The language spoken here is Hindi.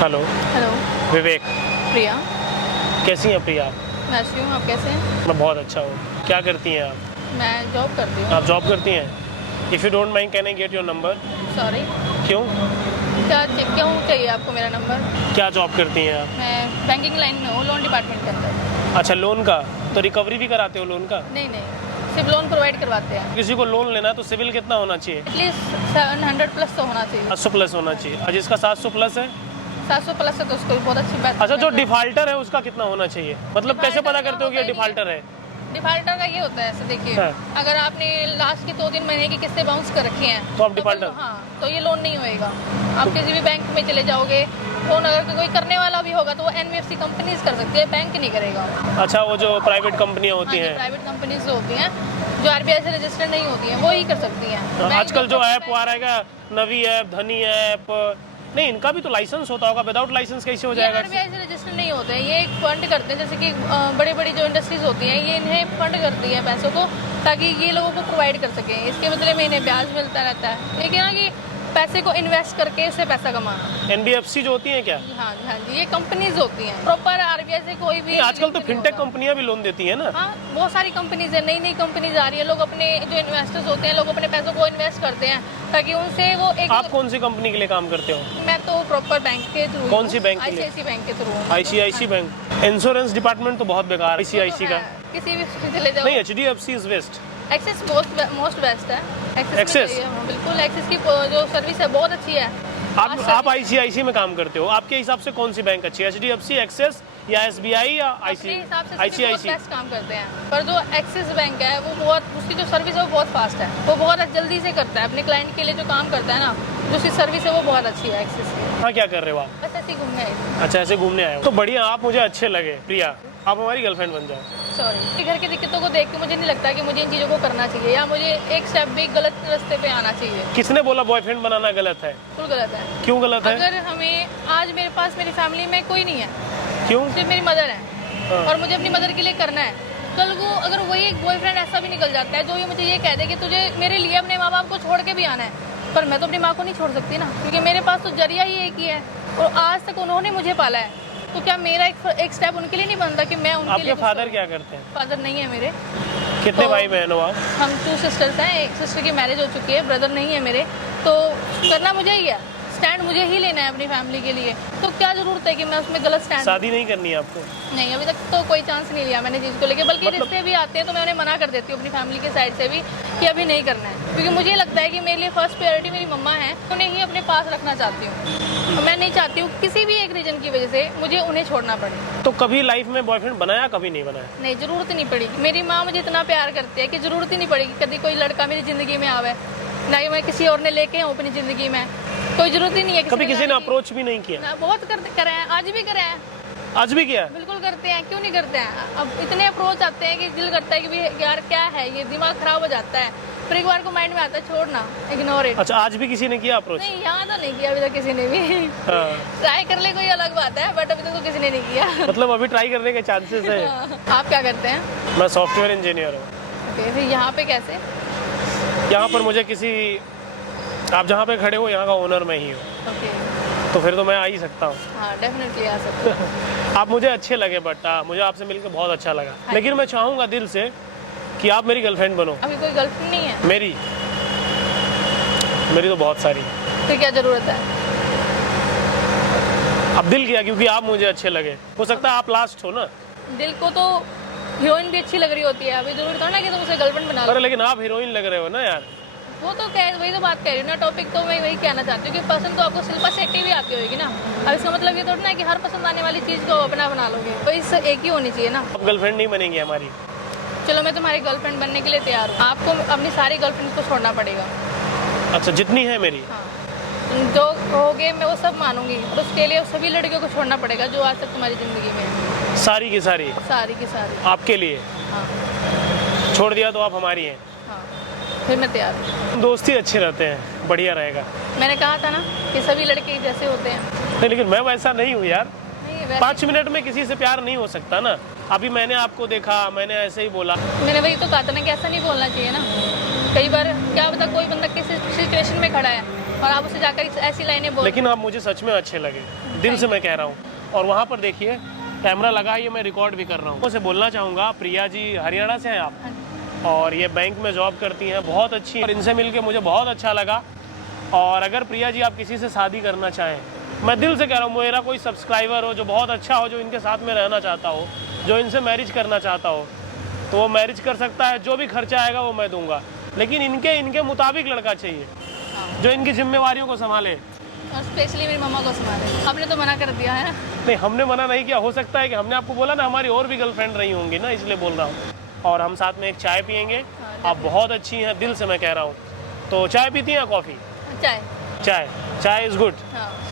हेलो। हेलो। विवेक। प्रिया। कैसी हैं प्रिया आप? मैं अच्छी हूँ, आप कैसे हैं? मैं बहुत अच्छा हूँ। क्या करती हैं आप? मैं जॉब करती हूँ। आप जॉब करती हैं? If you don't mind can I get your number? Sorry. क्यों? क्यों चाहिए आपको मेरा नंबर? क्या जॉब करती हैं आप? मैं बैंकिंग लाइन में हूँ, लोन डिपार्टमेंट के अंदर। अच्छा, लोन का? तो रिकवरी भी कराते हो लोन का? नहीं, सिर्फ लोन प्रोवाइड करवाते हैं। किसी को लोन लेना है तो सिविल कितना होना चाहिए? एटलीस्ट 700 प्लस तो होना चाहिए। 700 प्लस होना चाहिए। और जिसका 700 प्लस है? 700 प्लस है तो उसको बहुत अच्छी बात। अच्छा, जो डिफाल्टर है उसका कितना होना चाहिए? मतलब कैसे पता करते हो कि ये डिफाल्टर है? डिफाल्टर का ये होता है, ऐसे देखिए, हाँ। अगर आपने लास्ट के 2-3 महीने की किस्तें बाउंस कर रखी हैं तो आप डिफाल्टर? हाँ, तो ये लोन नहीं होएगा। आप किसी भी बैंक में चले जाओगे, फोन अगर कोई करने वाला भी होगा तो वो एनबीएफसी कंपनीज कर सकती है, बैंक नहीं करेगा। अच्छा, वो जो प्राइवेट कंपनियाँ होती हैं, प्राइवेट कंपनीज जो होती हैं, जो आरबीआई से रजिस्टर्ड नहीं होती हैं, वो ही कर सकती हैं। आजकल जो ऐप आ रहा है, नवी ऐप, धनी ऐप, नहीं इनका भी तो लाइसेंस होता होगा। विदाउट लाइसेंस कैसे हो जाएगा? आरबीआई से रजिस्टर नहीं होते हैं, ये एक फंड करते हैं, जैसे कि बड़ी बड़ी जो इंडस्ट्रीज होती हैं ये इन्हें फंड करती हैं पैसों को, ताकि ये लोगों को प्रोवाइड कर सकें। इसके बदले में इन्हें ब्याज मिलता रहता है, लेकिन ना कि पैसे को इन्वेस्ट करके उससे पैसा कमाना। एनबीएफसी जो होती हैं क्या? हाँ जी, ये कंपनीज होती हैं प्रॉपर आरबीआई से कोई भी। आजकल तो फिनटेक कंपनियां भी लोन देती हैं ना? हाँ, बहुत सारी कंपनीज है, नई कंपनीज आ रही है। लोग अपने जो इन्वेस्टर्स होते हैं, लोग अपने पैसों को इन्वेस्ट करते हैं ताकि उनसे वो एक। आप कौन सी कंपनी के लिए काम करते हो? मैं तो प्रॉपर बैंक के थ्रू। कौन सी बैंक के लिए? आईसीआईसी बैंक के थ्रू। ICICI bank. इंश्योरेंस डिपार्टमेंट तो बहुत बेकार है आईसीआईसी का। किसी भी चले जाओ। नहीं, HDFC is best. Axis most best है। एक्सिस? बिल्कुल, एक्सिस की जो सर्विस है बहुत अच्छी है। आप आईसीआईसी में काम करते हो, आपके हिसाब से कौन सी बैंक अच्छी है? एचडीएफसी, एक्सिस या एसबीआई या आईसीआईसी? बेस्ट काम करते हैं, पर जो एक्सिस बैंक है वो बहुत, उसकी जो सर्विस है वो बहुत फास्ट है, वो बहुत जल्दी से करता है अपने क्लाइंट के लिए जो काम करता है ना, जो उसकी सर्विस है वो बहुत अच्छी है एक्सिस की। हाँ, क्या कर रहे हो आप? बस ऐसे ही घूमने आई थी। अच्छा, ऐसे घूमने आए हो तो बढ़िया। आप मुझे अच्छे लगे प्रिया, आप हमारी गर्लफ्रेंड बन जाओ। सॉरी, घर की दिक्कतों को देख के मुझे नहीं लगता कि मुझे इन चीज़ों को करना चाहिए या मुझे एक स्टेप भी गलत रास्ते पे आना चाहिए। किसने बोला बॉयफ्रेंड बनाना गलत है? बिल्कुल गलत है। क्यों गलत है? अगर हमें आज मेरे पास मेरी फैमिली में कोई नहीं है, क्यों? सिर्फ मेरी मदर है हाँ। और मुझे अपनी मदर के लिए करना है, कल को अगर वही एक बॉयफ्रेंड ऐसा भी निकल जाता है जो ये मुझे ये कह दे कि तुझे मेरे लिए अपने माँ बाप को छोड़ के भी आना है, पर मैं तो अपनी माँ को नहीं छोड़ सकती ना, क्योंकि मेरे पास तो जरिया ही एक ही है और आज तक उन्होंने मुझे पाला है, तो क्या मेरा एक स्टेप उनके लिए नहीं बनता कि मैं उनके लिए? आपके फादर क्या करते हैं? फादर नहीं है मेरे। कितने तो भाई बहन हो आप? हम 2 सिस्टर्स हैं, एक सिस्टर की मैरिज हो चुकी है, ब्रदर नहीं है मेरे, तो करना मुझे ही है, स्टैंड मुझे ही लेना है अपनी फैमिली के लिए, तो क्या जरूरत है कि मैं उसमें गलत स्टैंड? शादी नहीं करनी है आपको? नहीं, अभी तक तो कोई चांस नहीं लिया मैंने चीज़ को लेके, बल्कि मतलब... रिश्ते भी आते हैं तो मैं उन्हें मना कर देती हूँ अपनी फैमिली के साइड से भी कि अभी नहीं करना है, क्योंकि मुझे लगता है कि मेरे लिए फर्स्ट प्रायोरिटी मेरी मम्मा है, उन्हें ही अपने पास रखना चाहती हूँ। मैं नहीं चाहती हूँ किसी भी एक रीजन की वजह से मुझे उन्हें छोड़ना पड़े। तो कभी लाइफ में बॉयफ्रेंड बनाया, कभी नहीं बनाया? नहीं, जरूरत नहीं पड़ी। मेरी माँ मुझे इतना प्यार करती है कि जरूरत ही नहीं पड़ेगी कभी कोई लड़का मेरी जिंदगी में आवे, ना कि मैं किसी और ने लेके आऊँ अपनी जिंदगी में, कोई जरूरत ही नहीं है। कभी किसी ने अप्रोच भी नहीं किया? बहुत करे हैं, आज भी करे हैं। आज भी किया? बिल्कुल करते हैं, क्यों नहीं करते हैं। अब इतने अप्रोच आते हैं कि दिल करता है कि भी यार क्या है ये, दिमाग खराब हो जाता है, फिर एक बार को माइंड में आता है छोड़ना, इग्नोर इट। अच्छा, आज भी किसी ने किया अप्रोच? नहीं, यहाँ तो नहीं किया अभी तक किसी ने भी। ट्राई कर ले कोई अलग बात है, बट अभी तक तो किसी ने नहीं किया। मतलब अभी ट्राई करने के चांसेस है? आप क्या करते हैं? मैं सॉफ्टवेयर इंजीनियर हूँ। ओके, फिर यहाँ पे कैसे? यहाँ पर मुझे किसी, आप जहाँ पे खड़े हो यहाँ का ओनर मैं ही हूँ। ओके, तो फिर तो मैं आ ही सकता हूँ। हाँ डेफिनेटली आ सकते हैं। आप मुझे अच्छे लगे, बट मुझे आपसे मिलकर बहुत अच्छा लगा, लेकिन मैं चाहूँगा दिल से कि आप मेरी गर्लफ्रेंड बनो। अभी कोई गर्लफ्रेंड नहीं है? मेरी तो बहुत सारी। फिर क्या जरूरत है? अब दिल किया क्योंकि आप मुझे अच्छे लगे, हो सकता है आप लास्ट हो ना। दिल को तो हीरोइन भी अच्छी लग रही होती है, अभी जरूरी थोड़ा ना कि तुम उसे गर्लफ्रेंड बना लो। अरे लेकिन आप हीरोइन लग रहे हो ना यार। वो तो वही तो बात कह रही हूँ ना, टॉपिक तो मैं वही कहना चाहती हूँ कि पसंद तो आपको शिल्पा शेट्टी भी आती होगी ना। अब इसका मतलब ये थोड़ा ना कि हर पसंद आने वाली चीज़ को अपना बना लोगे, तो इससे एक ही होनी चाहिए ना। अब गर्लफ्रेंड नहीं बनेंगी हमारी? चलो, मैं तुम्हारी गर्लफ्रेंड बनने के लिए तैयार हूँ। आपको अपनी सारी गर्लफ्रेंड को छोड़ना पड़ेगा। अच्छा, जितनी है मेरी? हाँ, तुम जो कहोगे मैं वो सब मानूंगी, तो उसके लिए सभी लड़कियों को छोड़ना पड़ेगा जो आज तक तुम्हारी जिंदगी में है। सारी की सारी? सारी की सारी आपके लिए? हाँ। छोड़ दिया तो आप हमारी हैं? हाँ, फिर मैं तैयार हूँ। दोस्ती अच्छे रहते हैं, बढ़िया रहेगा। मैंने कहा था ना कि सभी लड़के जैसे होते हैं। नहीं, लेकिन मैं वैसा नहीं हूँ यार। नहीं, 5 मिनट में किसी से प्यार नहीं हो सकता ना। अभी मैंने आपको देखा, मैंने ऐसे ही बोला। मैंने वही तो कहा था ना कि ऐसा नहीं बोलना चाहिए ना। कई बार क्या पता कोई बंदा किसी सिचुएशन में खड़ा है और आप उसे जाकर ऐसी लाइनें बोल लेकिन आप मुझे सच में अच्छे लगे, दिल से मैं कह रहा हूँ। और वहाँ पर देखिए कैमरा लगा है, ये मैं रिकॉर्ड भी कर रहा हूँ। उसे बोलना चाहूँगा, प्रिया जी हरियाणा से हैं आप हाँ जी। और ये बैंक में जॉब करती हैं, बहुत अच्छी, और इनसे मिलके मुझे बहुत अच्छा लगा। और अगर प्रिया जी आप किसी से शादी करना चाहें, मैं दिल से कह रहा हूँ, मेरा कोई सब्सक्राइबर हो जो बहुत अच्छा हो, जो इनके साथ में रहना चाहता हो, जो इनसे मैरिज करना चाहता हो, तो वो मैरिज कर सकता है। जो भी खर्चा आएगा वो मैं दूंगा, लेकिन इनके मुताबिक लड़का चाहिए जो इनकी जिम्मेवारियों को संभाले। और स्पेशली मेरी मम्मा को संभाले। आपने तो मना कर दिया है। नहीं, हमने मना नहीं किया। हो सकता है कि हमने आपको बोला ना हमारी और भी गर्लफ्रेंड रही होंगी ना, इसलिए बोल रहा हूँ। और हम साथ में एक चाय पियेंगे। आप बहुत अच्छी हैं, दिल से मैं कह रहा हूँ। तो चाय पीती हैं या कॉफ़ी? चाय। चाय, चाय इज़ गुड। हाँ।